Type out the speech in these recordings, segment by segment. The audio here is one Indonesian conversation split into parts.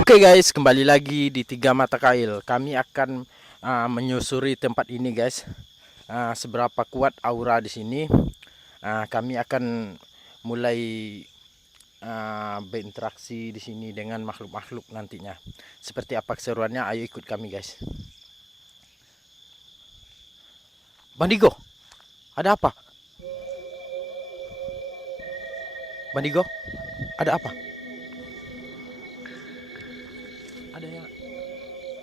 Oke guys, kembali lagi di Tiga Mata Kail. Kami akan menyusuri tempat ini guys. Seberapa kuat aura di sini. Kami akan mulai berinteraksi di sini dengan makhluk-makhluk nantinya. Seperti apa keseruannya? Ayo ikut kami guys. Bandigo, ada apa? Bandigo, ada apa? Ada yang,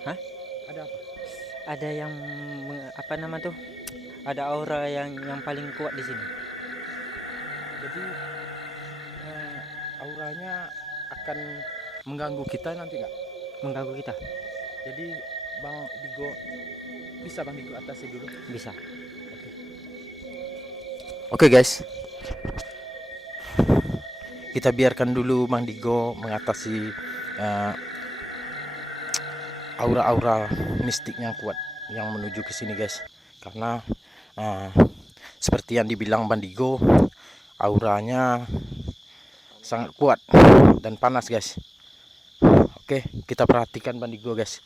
Hah? ada apa? Ada yang apa nama tuh? Ada aura yang paling kuat di sini. Jadi auranya akan mengganggu kita nanti nggak? Mengganggu kita. Jadi Bang Digo, bisa Bang Digo atasi dulu? Bisa. Oke guys, kita biarkan dulu Bang Digo mengatasi aura-aura mistik yang kuat yang menuju ke sini guys. Karena uh, seperti yang dibilang Bang Digo, auranya sangat kuat dan panas guys. Oke, kita perhatikan Bang Digo guys.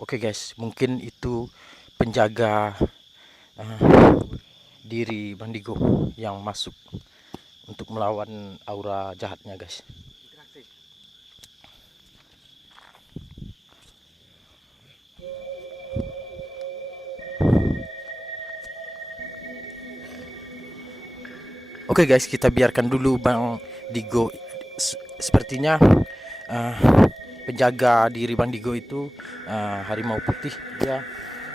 Oke guys, mungkin itu penjaga diri Bandigo yang masuk untuk melawan aura jahatnya guys. Oke guys, kita biarkan dulu Bang Digo. Sepertinya uh, penjaga diri Bang Digo itu harimau putih. Dia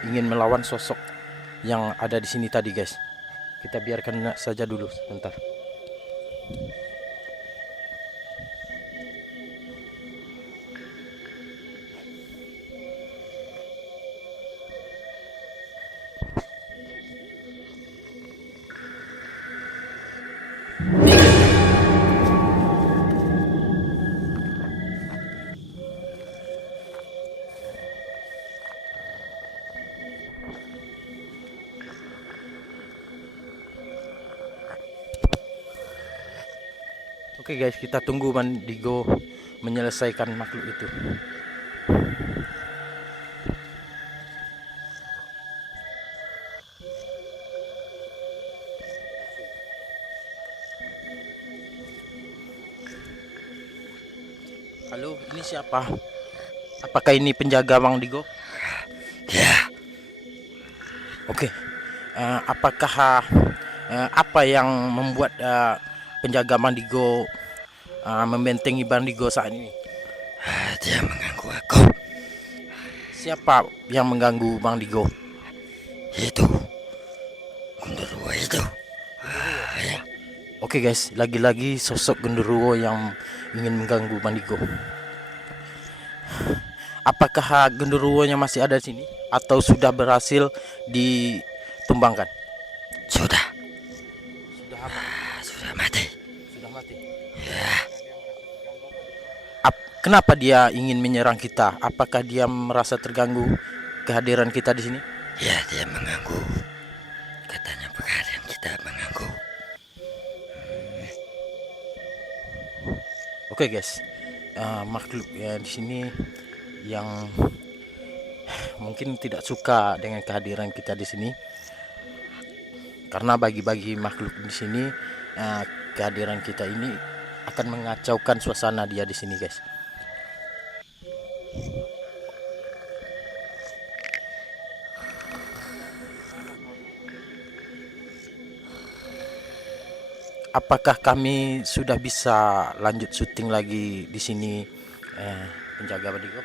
ingin melawan sosok yang ada di sini tadi guys. Kita biarkan saja dulu sebentar. Oke guys, kita tunggu Bandigo menyelesaikan makhluk itu. Halo, ini siapa? Apakah ini penjaga Bang Digo? Ya. Oke. Apakah apa yang membuat penjaga Bandigo membentengi Bandigo saat ini? Dia mengganggu aku. Siapa yang mengganggu Bang Digo? Itu. Genderuwo itu. Ya. Oke guys, lagi-lagi sosok genderuwo yang ingin mengganggu Bang Digo. Apakah genderuwonya masih ada di sini atau sudah berhasil ditumbangkan? Sudah. Sudah apa? Sudah mati. Sudah mati. Ya. Kenapa dia ingin menyerang kita? Apakah dia merasa terganggu kehadiran kita di sini? Ya, dia mengganggu. Katanya pekerjaan kita mengganggu. Oke guys, makhluk ya di sini yang mungkin tidak suka dengan kehadiran kita di sini, karena bagi-bagi makhluk di sini kehadiran kita ini akan mengacaukan suasana dia di sini guys. Apakah kami sudah bisa lanjut syuting lagi di sini, penjaga Badigo?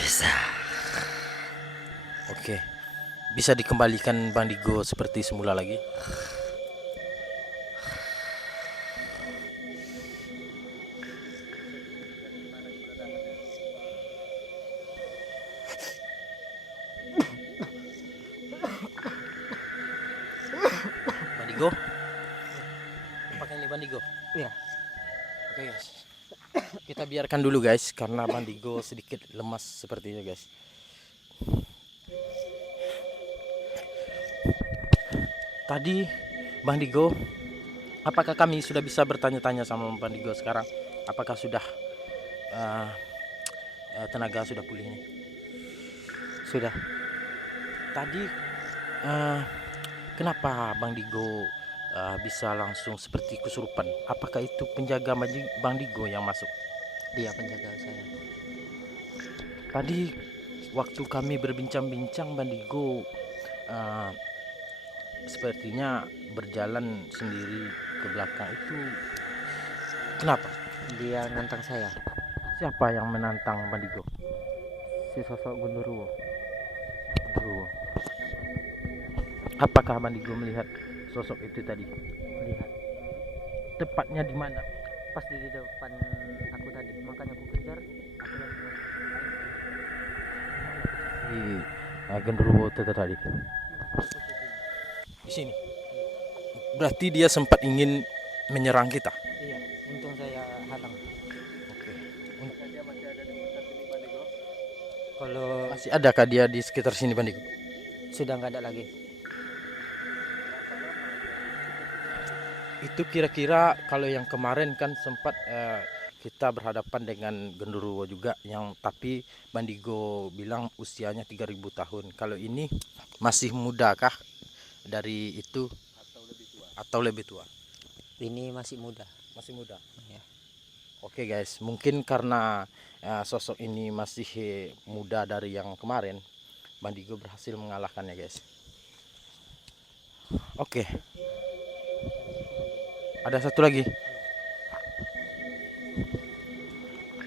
Bisa. Oke, bisa dikembalikan Bang Digo seperti semula lagi. Bang Bandigo. Apakah ini Bandigo? Iya. Oke guys. Kita biarkan dulu guys karena Bandigo sedikit lemas sepertinya guys. Tadi Bandigo, apakah kami sudah bisa bertanya-tanya sama Bandigo sekarang? Apakah sudah tenaga sudah pulih nih? Sudah. Tadi kenapa Bang Digo bisa langsung seperti kesurupan? Apakah itu penjaga Bang Digo yang masuk? Dia penjaga saya. Tadi waktu kami berbincang-bincang Bang Digo sepertinya berjalan sendiri ke belakang itu. Kenapa? Dia nantang saya. Siapa yang menantang Bang Digo? Si sosok Gundurwo. Gundurwo. Apakah Bang Digo melihat sosok itu tadi? Lihat. Tepatnya di mana? Pas di depan aku tadi. Makanya aku kejar. Aku langsung Di Gundurwo itu tadi. Di sini. Berarti dia sempat ingin menyerang kita. Iya. Untung saya halang. Oke. Dia masih ada di sekitar sini Bandigo. Kalau Masih adakah dia di sekitar sini Bandigo? sudah nggak ada lagi. Itu kira-kira kalau yang kemarin kan sempat kita berhadapan dengan Genderuwo juga yang tapi Bandigo bilang usianya 3000 tahun. Kalau ini masih muda kah dari itu atau lebih tua? Ini masih muda. Masih muda. Ya. Oke guys, mungkin karena sosok ini masih muda dari yang kemarin, Bandigo berhasil mengalahkannya guys. Oke. Ada satu lagi.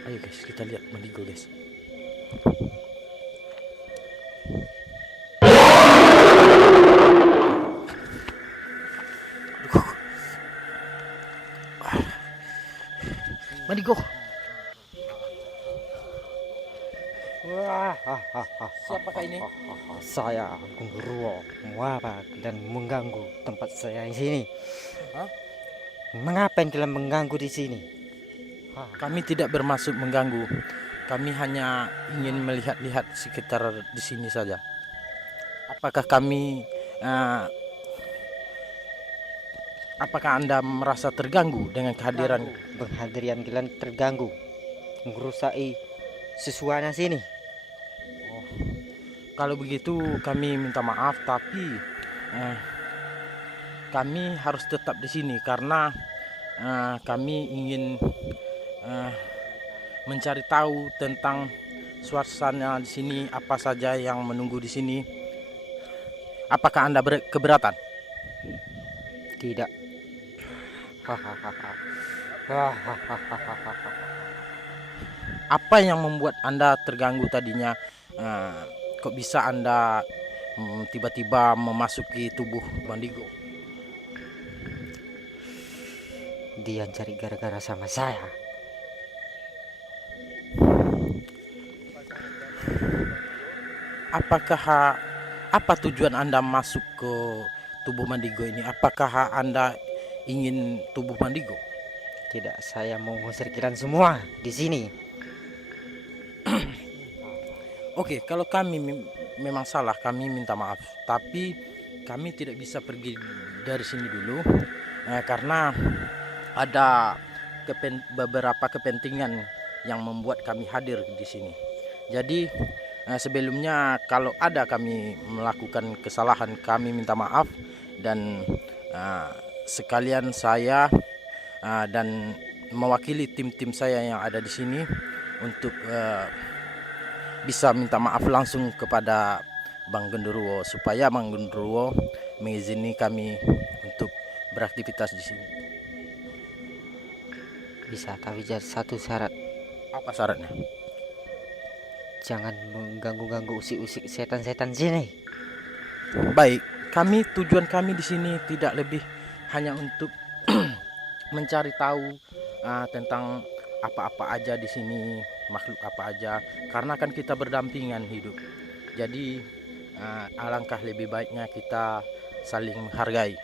Ayo guys, kita lihat Bandigo guys. Bandigo. Wah, Siapakah ini? saya Gundurwo mewabak dan mengganggu tempat saya di sini. Hah? Mengapa kalian mengganggu di sini? Kami tidak bermaksud mengganggu. Kami hanya ingin melihat-lihat sekitar di sini saja. Apakah apakah Anda merasa terganggu dengan kehadiran? Penghadirian kalian terganggu, ngerusai sesuatu sini. Kalau begitu kami minta maaf, tapi kami harus tetap di sini karena kami ingin mencari tahu tentang suasana di sini, apa saja yang menunggu di sini. Apakah Anda keberatan? Tidak. Apa yang membuat Anda terganggu tadinya? Kok bisa Anda tiba-tiba memasuki tubuh Bandigo? Dia cari gara-gara sama saya. Apa tujuan Anda masuk ke tubuh Bandigo ini? Apakah Anda ingin tubuh Bandigo? Tidak, saya mau ngusir kalian semua di sini. Oke, kalau kami memang salah, kami minta maaf. Tapi kami tidak bisa pergi dari sini dulu karena ada beberapa kepentingan yang membuat kami hadir di sini. Jadi sebelumnya kalau ada kami melakukan kesalahan, kami minta maaf dan sekalian saya dan mewakili tim-tim saya yang ada di sini untuk bisa minta maaf langsung kepada Bang Genderuwo supaya Bang Genderuwo mengizini kami untuk beraktivitas di sini. Bisa, tapi satu syarat. Apa syaratnya? Jangan mengganggu-ganggu usik-usik setan-setan sini. Baik, tujuan kami di sini tidak lebih hanya untuk mencari tahu tentang apa-apa aja di sini, makhluk apa aja, karena kan kita berdampingan hidup. Jadi alangkah lebih baiknya kita saling menghargai.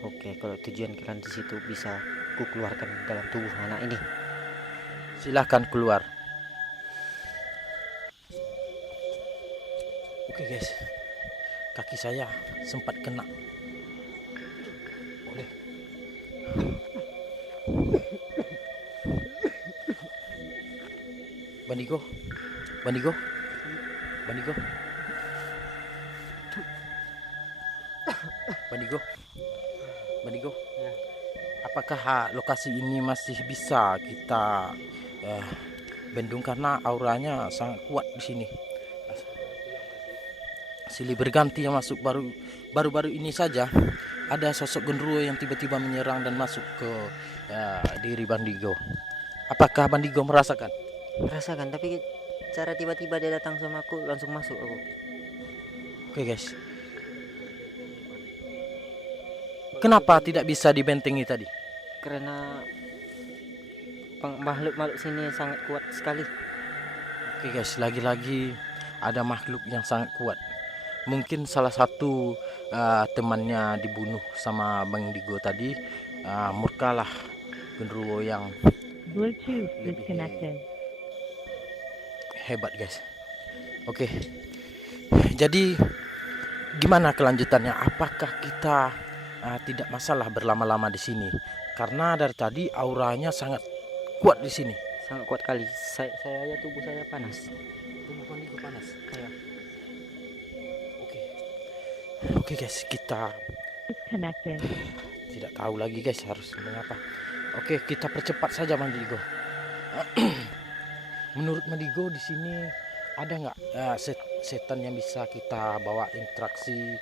Oke, kalau tujuan kalian di situ bisa ku keluarkan dalam tubuh anak ini. Silahkan keluar. Oke guys, kaki saya sempat kena. Boleh. Bandigo, Bandigo, Bandigo, Bandigo, Bandigo. Ya. Apakah lokasi ini masih bisa kita eh, bendung karena auranya sangat kuat di sini. Silih berganti yang masuk baru-baru ini saja ada sosok genderuwo yang tiba-tiba menyerang dan masuk ke diri Bandigo. Apakah Bandigo merasakan? Rasakan, tapi cara tiba-tiba dia datang sama aku langsung masuk aku. Oke guys, kenapa tidak bisa dibentengi tadi? Karena makhluk-makhluk sini sangat kuat sekali. Oke guys, lagi-lagi ada makhluk yang sangat kuat. Mungkin salah satu temannya dibunuh sama Bang Digo tadi. Murkalah genderuwo yang Bluetooth lebih disconnected. hebat guys. Oke, jadi gimana kelanjutannya? Apakah kita tidak masalah berlama-lama di sini? Karena dari tadi auranya sangat kuat di sini. Sangat kuat kali. Saya aja tubuh saya panas. Tubuh Bandigo panas. Saya Oke, oke guys, kita Disconnected. tidak tahu lagi guys harus mengapa. Oke, kita percepat saja Mandigo. Menurut Mandigo di sini ada nggak setan yang bisa kita bawa interaksi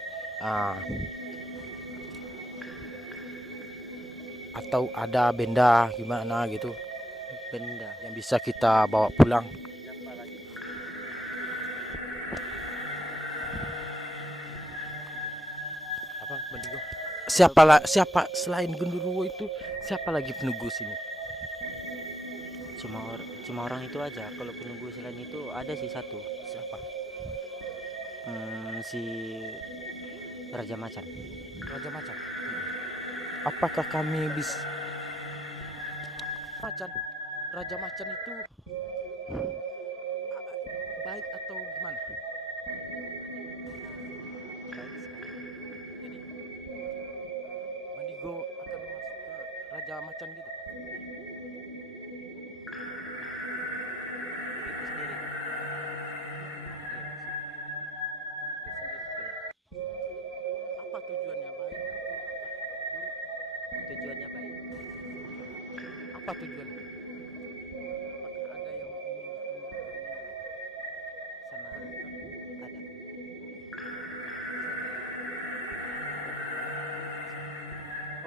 atau ada benda gimana gitu benda. yang bisa kita bawa pulang? Apa Mandigo? Siapa selain genderuwo itu? Siapa lagi penunggu sini? Cuma orang itu aja. Kalau penunggu selain itu ada sih satu. Siapa? Si Raja Macan. Raja Macan. Apakah kami bisa Macan? Raja Macan itu baik atau gimana? Baik sekali. Jadi Mandigo akan masuk ke Raja Macan gitu. Diriku sendiri. Apa tujuannya baik atau buruk? Tujuannya baik. Apa tujuannya? Apakah ada yang ingin ditunjukkannya? Sama ada.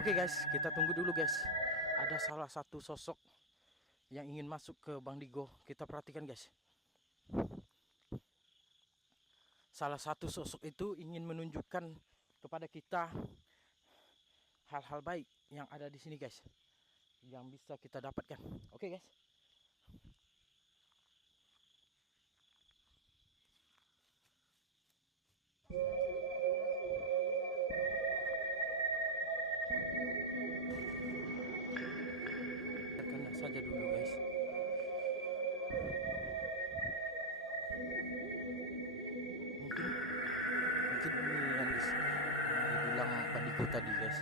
Oke guys, kita tunggu dulu guys. Ada salah satu sosok yang ingin masuk ke Bang Digo. Kita perhatikan guys. Salah satu sosok itu ingin menunjukkan kepada kita hal-hal baik yang ada di sini guys, yang bisa kita dapatkan. Oke guys. Biarkannya saja dulu guys. Mungkin ini yang dibilang Bandigo tadi guys.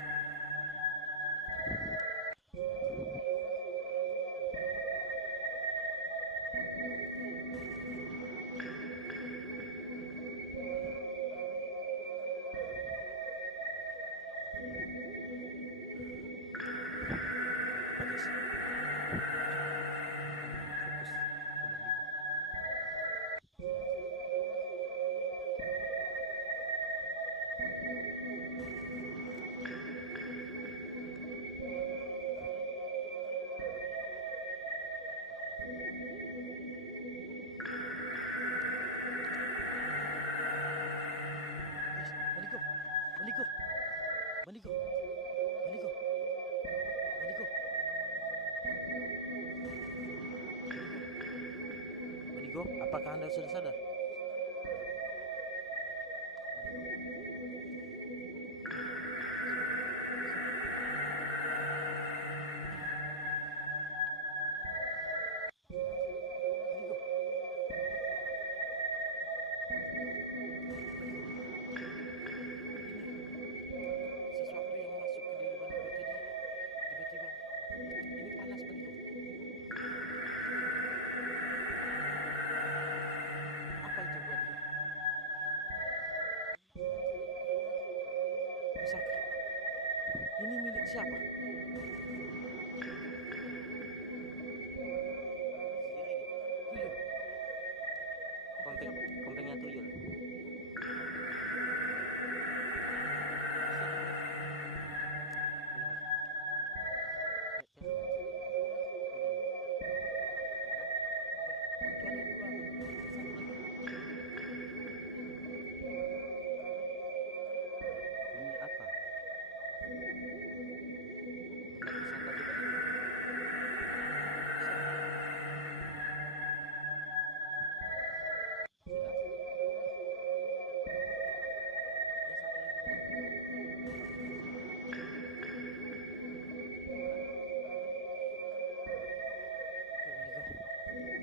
Apa, guys? Fokus ke Bandigo. Guys, Bandigo, Bandigo, Bandigo, Bandigo, Bandigo, Bandigo, apakah Anda sudah sadar? pusaka. Ini milik siapa? Tuyul. Kompengnya tuyul. Itu ada dua. Satu lagi. Ini apa? Benda pusaka juga ini. Sudah. Yang satu lagi Bang. Oke, Bang Digo.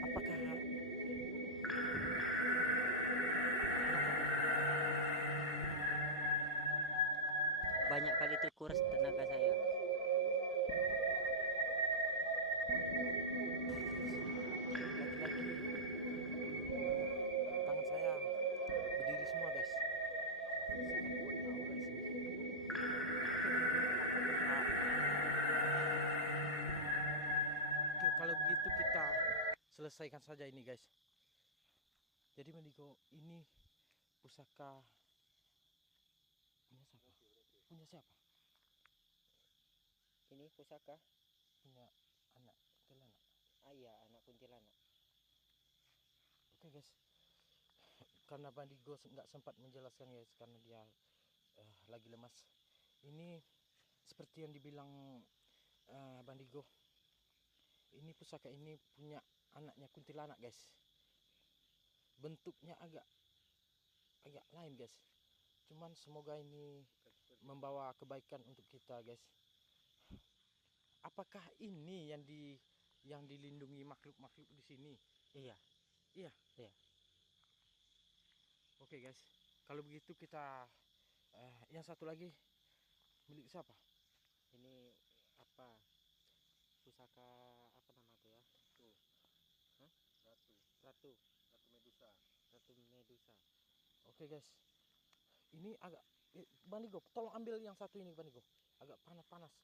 Apakah Banyak kali terkuras tenaga saya. lagi-lagi tangan saya berdiri semua, guys? Sangat kuatnya aura di sini. Oke, kalau begitu kita selesaikan saja ini, guys. Jadi Mendigo, ini pusaka punya siapa? Punya siapa? Ini pusaka Punya anak kuntilanak. ayah anak kuntilanak. Oke, guys. Karena Bandigo nggak sempat menjelaskan, guys, karena dia lagi lemas. Ini seperti yang dibilang Bandigo. Ini pusaka ini punya anaknya kuntilanak, guys. Bentuknya agak lain, guys. Cuman semoga ini membawa kebaikan untuk kita, guys. Apakah ini yang dilindungi makhluk-makhluk di sini? Iya. Iya. Iya. Oke, guys. Kalau begitu kita yang satu lagi milik siapa? Ini apa? Pusaka apa nama tuh ya? Ratu. Ratu. Ratu Medusa. Ratu Medusa. Oke, guys. Ini agak Bandigo, tolong ambil yang satu ini, Bandigo. Agak panas-panas.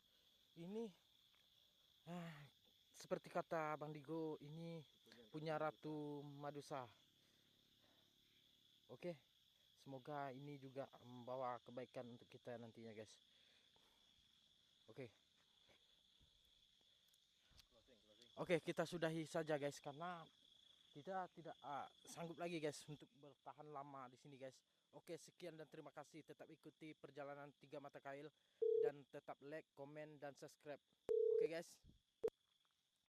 Ini seperti kata Bandigo, ini punya Ratu Medusa. Oke. Semoga ini juga membawa kebaikan untuk kita nantinya, guys. Oke. Oke, kita sudahi saja, guys, karena kita tidak sanggup lagi, guys, untuk bertahan lama di sini, guys. Oke, sekian dan terima kasih. Tetap ikuti perjalanan Tiga Mata Kail dan tetap like, komen, dan subscribe. Oke, guys.